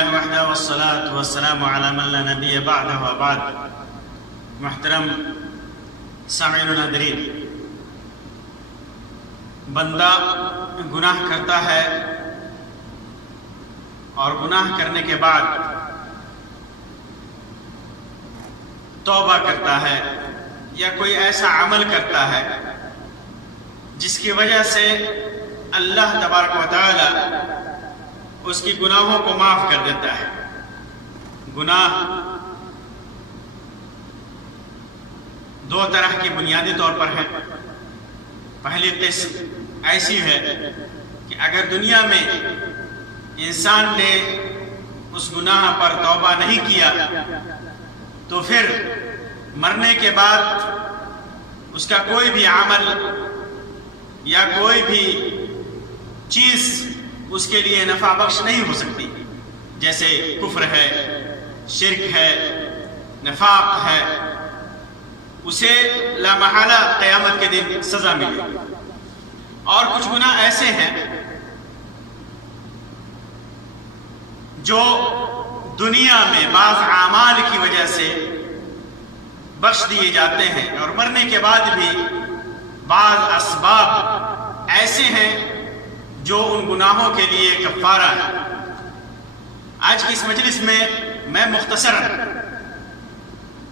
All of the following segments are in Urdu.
للہ وحدہ والصلاة والسلام علی من لا نبی بعدہ وبعد. محترم سامعین و ناظرین، بندہ گناہ کرتا ہے اور گناہ کرنے کے بعد توبہ کرتا ہے یا کوئی ایسا عمل کرتا ہے جس کی وجہ سے اللہ تبارک و تعالی اس کی گناہوں کو معاف کر دیتا ہے. گناہ دو طرح کی بنیادی طور پر ہے. پہلی قسم ایسی ہے کہ اگر دنیا میں انسان نے اس گناہ پر توبہ نہیں کیا تو پھر مرنے کے بعد اس کا کوئی بھی عمل یا کوئی بھی چیز اس کے لیے نفع بخش نہیں ہو سکتی. جیسے کفر ہے، شرک ہے، نفاق ہے، اسے لا محالہ قیامت کے دن سزا ملے. اور کچھ گناہ ایسے ہیں جو دنیا میں بعض اعمال کی وجہ سے بخش دیے جاتے ہیں اور مرنے کے بعد بھی بعض اسباب ایسے ہیں جو ان گناہوں کے لیے کفارہ ہے. آج کی اس مجلس میں میں مختصراً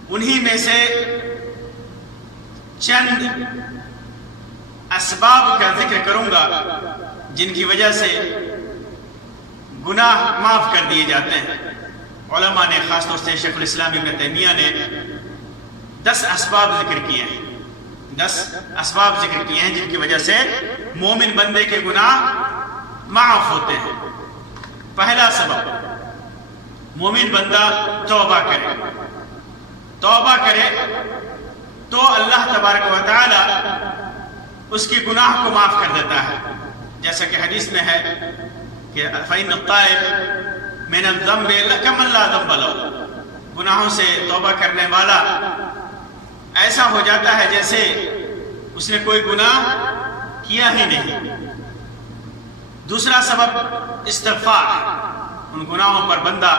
انہی میں سے چند اسباب کا ذکر کروں گا جن کی وجہ سے گناہ معاف کر دیے جاتے ہیں. علماء نے، خاص طور سے شیخ الاسلام ابن تیمیہ نے 10 اسباب ذکر کیے ہیں. 10 اسباب ذکر کیے ہیں جن کی وجہ سے مومن بندے کے گناہ معاف ہوتے ہیں. پہلا سبب، مومن بندہ توبہ کرے. توبہ کرے تو اللہ تبارک و تعالی اس کی گناہ کو معاف کر دیتا ہے. جیسا کہ حدیث میں ہے کہ فَإِنَّ الطَّائِبَ مِنَ الذَّنبِ كَمَن لَا ذَنبَ لَهُ. گناہوں سے توبہ کرنے والا ایسا ہو جاتا ہے جیسے اس نے کوئی گناہ کیا ہی نہیں. دوسرا سبب استغفار. ان گناہوں پر بندہ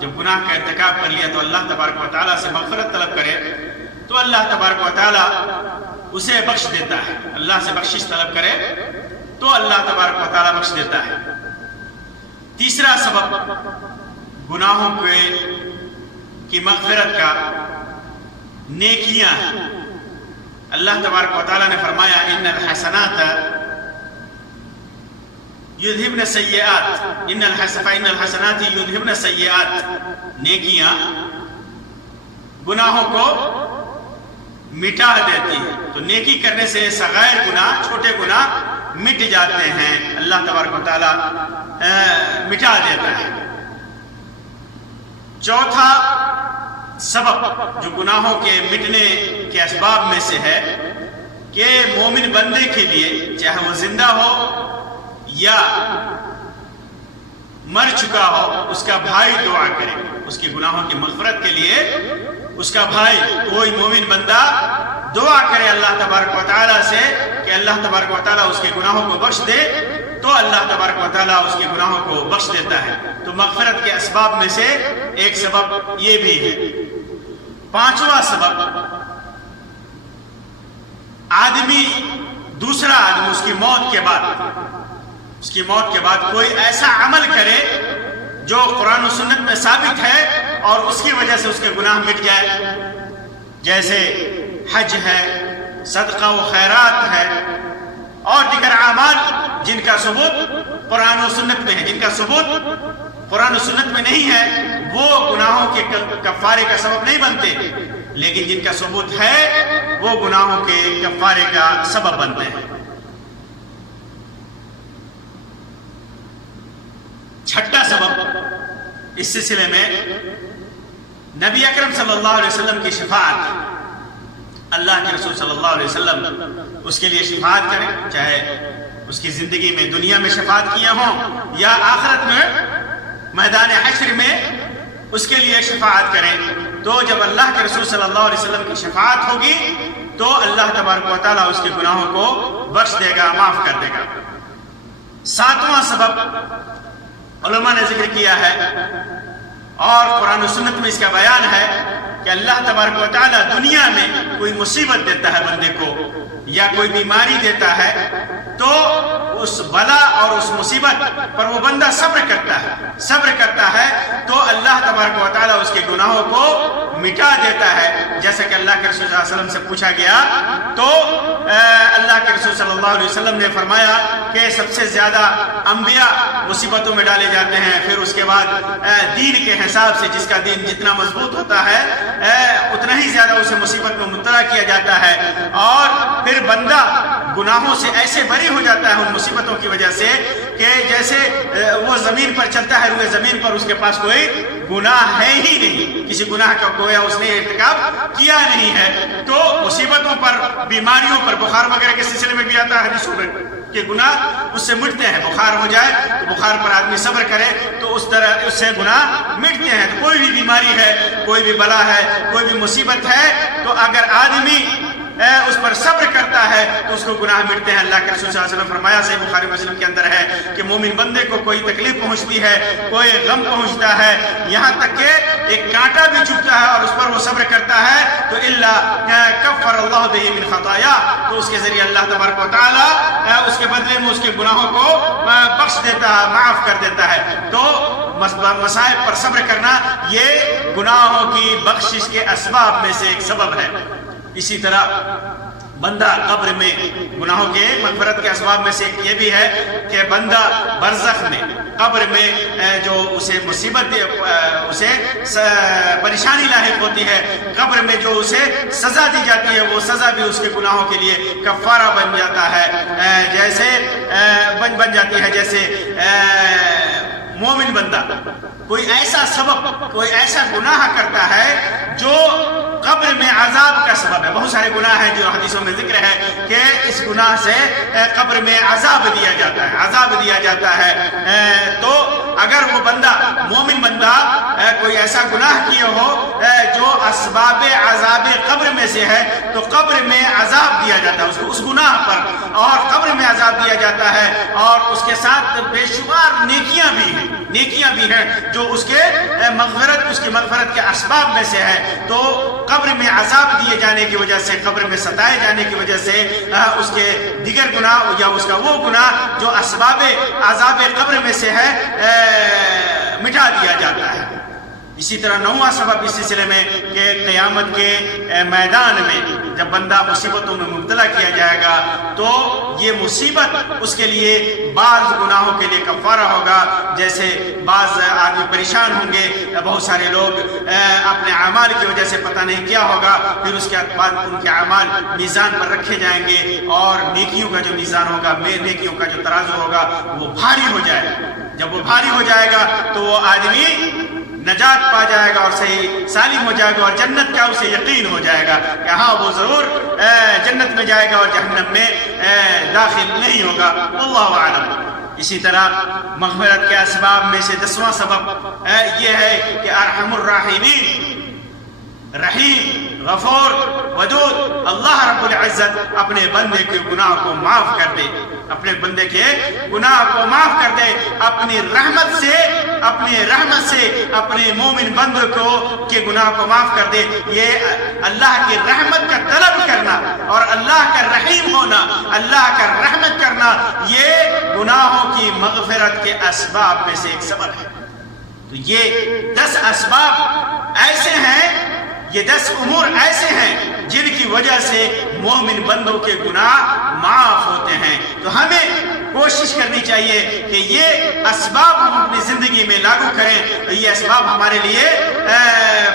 جب گناہ کا ارتکاب کر لیا تو اللہ تبارک و تعالیٰ سے مغفرت طلب کرے تو اللہ تبارک و تعالیٰ اسے بخش دیتا ہے. اللہ سے بخشش طلب کرے تو اللہ تبارک و تعالیٰ بخش دیتا ہے. تیسرا سبب گناہوں کی مغفرت کا نیکیاں ہیں. اللہ تبارک و تعالیٰ نے فرمایا ان الحسنات یذہبن السیئات ان الحسنات یذہبن السیئات. نیکیاں گناہوں کو مٹا دیتی ہیں. تو نیکی کرنے سے صغائر گناہ، چھوٹے گناہ مٹ جاتے ہیں. اللہ تبارک و تعالیٰ مٹا دیتا ہے. چوتھا سبب جو گناہوں کے مٹنے کے اسباب میں سے ہے کہ مومن بندے کے لیے، چاہے وہ زندہ ہو یا مر چکا ہو، اس کا بھائی دعا کرے. اس کے گناہوں کی مغفرت کے لیے اس کا بھائی، کوئی مومن بندہ دعا کرے اللہ تبارک و تعالیٰ سے کہ اللہ تبارک و تعالیٰ اس کے گناہوں کو بخش دے تو اللہ تبارک و تعالیٰ اس کے گناہوں کو بخش دیتا ہے. تو مغفرت کے اسباب میں سے ایک سبب یہ بھی ہے. پانچواں سبب، دوسرا آدمی اس کی موت کے بعد کوئی ایسا عمل کرے جو قرآن و سنت میں ثابت ہے اور اس کی وجہ سے اس کے گناہ مٹ جائے. جیسے حج ہے، صدقہ و خیرات ہے اور دیگر اعمال جن کا ثبوت قرآن و سنت میں ہے. جن کا ثبوت قرآن و سنت میں نہیں ہے وہ گناہوں کے کفارے کا سبب نہیں بنتے، لیکن جن کا ثبوت ہے وہ گناہوں کے کفارے کا سبب بنتے ہیں. چھٹا سبب اس سلسلے میں نبی اکرم صلی اللہ علیہ وسلم کی شفاعت. اللہ کے رسول صلی اللہ علیہ وسلم اس کے لیے شفاعت کریں، چاہے اس کی زندگی میں دنیا میں شفاعت کیا ہوں یا آخرت میں میدان حشر میں اس کے لیے شفاعت کریں. تو جب اللہ کے رسول صلی اللہ علیہ وسلم کی شفاعت ہوگی تو اللہ تبارک و تعالیٰ اس کے گناہوں کو بخش دے گا، معاف کر دے گا. ساتواں سبب علماء نے ذکر کیا ہے اور قرآن و سنت میں اس کا بیان ہے کہ اللہ تبارک و تعالیٰ دنیا میں کوئی مصیبت دیتا ہے بندے کو یا کوئی بیماری دیتا ہے تو اس بلا اور اس مصیبت پر وہ بندہ صبر کرتا ہے تو اللہ تبارک و تعالیٰ اس کے گناہوں کو مٹا دیتا ہے. جیسا کہ اللہ کے رسول صلی اللہ علیہ وسلم سے پوچھا گیا تو اللہ کے رسول صلی اللہ علیہ وسلم نے فرمایا کہ سب سے زیادہ انبیاء مصیبتوں میں ڈالے جاتے ہیں, پھر اس کے بعد دین کے حساب سے جس کا دین جتنا مضبوط ہوتا ہے اتنا ہی زیادہ اسے مصیبت میں مبتلا کیا جاتا ہے, اور پھر بندہ گناہوں سے ایسے بری ہو جاتا ہے ان مصیبتوں کی وجہ سے کہ جیسے وہ زمین پر چلتا ہے روئے زمین پر, اس کے پاس کوئی گناہ ہے ہی نہیں, کسی گناہ کا گویا اس نے ارتکاب کیا نہیں ہے. تو مصیبتوں پر, بیماریوں پر, بخار وغیرہ کے سلسلے میں بھی آتا ہے حدیثوں میں کہ گناہ اس سے مٹتے ہیں. بخار ہو جائے تو بخار پر آدمی صبر کرے تو اس طرح اس سے گناہ مٹتے ہیں. تو کوئی بھی بیماری ہے, کوئی بھی بلا ہے, کوئی بھی مصیبت ہے, تو اگر آدمی اس پر صبر کرتا ہے تو اس کو گناہ مٹتے ہیں. اللہ کے رسول صلی اللہ علیہ وسلم فرمایا, صحیح بخاری مسلم کے اندر ہے کہ مومن بندے کو کوئی تکلیف پہنچتی ہے, کوئی غم پہنچتا ہے, یہاں تک کہ ایک کانٹا بھی چبھتا ہے اور اس پر وہ صبر کرتا ہے تو الا کفر اللہ بہ من خطایا, تو اس کے ذریعے اللہ تبارک و تعالی اس کے بدلے میں اس کے گناہوں کو بخش دیتا ہے, معاف کر دیتا ہے. تو مصائب پر صبر کرنا یہ گناہوں کی بخشش کے اسباب میں سے ایک سبب ہے. اسی طرح بندہ قبر میں گناہوں کے مغفرت کے اسباب میں سے ایک یہ بھی ہے کہ بندہ برزخ میں, قبر میں جو اسے مصیبت, اسے پریشانی لاحق ہوتی ہے, قبر میں جو اسے سزا دی جاتی ہے وہ سزا بھی اس کے گناہوں کے لیے کفارہ بن جاتا ہے, جیسے بن جاتی ہے. جیسے مومن بندہ کوئی ایسا سبب, کوئی ایسا گناہ کرتا ہے جو قبر میں عذاب کا سبب ہے. بہت سارے گناہ ہیں جو حدیثوں میں ذکر ہے کہ اس گناہ سے قبر میں عذاب دیا جاتا ہے. تو اگر وہ بندہ, مومن بندہ, کوئی ایسا گناہ کیا ہو جو اسباب عذاب قبر میں سے ہے تو قبر میں عذاب دیا جاتا ہے اس کو, اس گناہ پر, اور قبر میں عذاب دیا جاتا ہے, اور اس کے ساتھ بے شمار نیکیاں بھی ہیں جو اس کی مغفرت کے اسباب میں سے ہے. تو قبر میں عذاب دیے جانے کی وجہ سے, قبر میں ستائے جانے کی وجہ سے اس کے دیگر گناہ یا اس کا وہ گناہ جو اسباب عذاب قبر میں سے ہے مٹا دیا جاتا ہے. اسی طرح نواں سبب اس سلسلے میں کہ قیامت کے میدان میں جب بندہ مصیبتوں میں مبتلا کیا جائے گا تو یہ مصیبت اس کے لیے بعض گناہوں کے لیے کفارہ ہوگا. جیسے بعض آدمی پریشان ہوں گے, بہت سارے لوگ اپنے اعمال کی وجہ سے پتہ نہیں کیا ہوگا, پھر اس کے بعد ان کے اعمال میزان پر رکھے جائیں گے اور نیکیوں کا جو میزان ہوگا, نیکیوں کا جو ترازو ہوگا وہ بھاری ہو جائے گا. جب وہ بھاری ہو جائے گا تو وہ آدمی نجات پا جائے گا اور صحیح سالم ہو جائے گا, اور جنت کا اسے یقین ہو جائے گا کہ ہاں وہ ضرور جنت میں جائے گا اور جہنم میں داخل نہیں ہوگا. اللہ اعلم. اسی طرح مغفرت کے اسباب میں سے 10واں سبب یہ ہے کہ ارحم الراحمین, رحیم, غفور, ودود اللہ رب العزت اپنے بندے کے گناہ کو معاف کر دے, اپنے بندے کے گناہ کو معاف کر دے, اپنی رحمت سے اپنے مومن بندے کو کے گناہ کو معاف کر دے. یہ اللہ کی رحمت کا طلب کرنا اور اللہ کا رحیم ہونا, اللہ کا رحمت کرنا, یہ گناہوں کی مغفرت کے اسباب میں سے ایک سبب ہے. تو یہ 10 اسباب ایسے ہیں, یہ 10 امور ایسے ہیں جن کی وجہ سے مومن بندوں کے گناہ معاف ہوتے ہیں. تو ہمیں کوشش کرنی چاہیے کہ یہ اسباب ہم اپنی زندگی میں لاگو کریں, یہ اسباب ہمارے لیے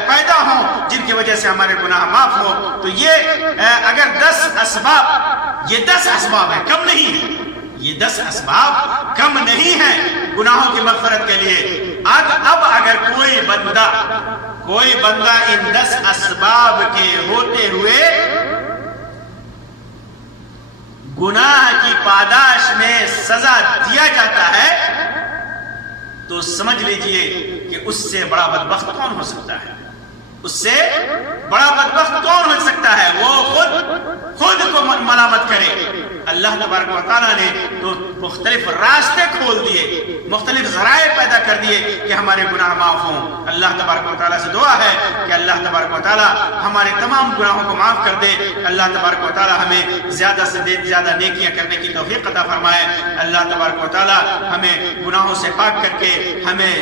پیدا ہوں جن کی وجہ سے ہمارے گناہ معاف ہوں. تو یہ اگر 10 اسباب, یہ 10 اسباب ہیں, کم نہیں ہیں, یہ 10 اسباب کم نہیں ہیں گناہوں کی مغفرت کے لیے. اب اگر کوئی بندہ ان 10 اسباب کے ہوتے ہوئے گناہ کی پاداش میں سزا دیا جاتا ہے تو سمجھ لیجئے کہ اس سے بڑا بدبخت کون ہو سکتا ہے, اس سے بڑا بدبخت کون ہو سکتا ہے. وہ خود کو ملامت کرے, اللہ تبارک و تعالیٰ نے تو مختلف راستے کھول دیے، مختلف ذرائع پیدا کر دیے کہ ہمارے گناہ معاف ہوں۔ اللہ تبارک و تعالیٰ سے دعا ہے کہ اللہ تبارک و تعالیٰ ہمارے تمام گناہوں کو معاف کر دے۔ اللہ تبارک و تعالیٰ ہمیں زیادہ سے زیادہ نیکیاں کرنے کی توفیق عطا فرمائے۔ اللہ تبارک و تعالیٰ ہمیں گناہوں سے پاک کر کے ہمیں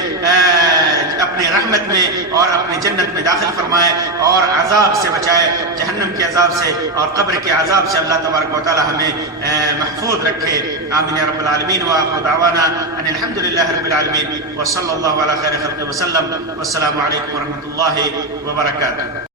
اپنے رحمت میں اور اپنی جنت میں داخل فرمائے، اور عذاب سے بچائے، جہنم کے عذاب سے اور قبر کے عذاب سے اللہ تبارک و تعالیٰ ہمیں محفوظ رکھے۔ آمین یا رب العالمین، وآخر دعوانا ان الحمد للہ رب العالمین، وصلی اللہ علی خیر خلق وسلم، والسلام علیکم ورحمۃ اللہ وبرکاتہ۔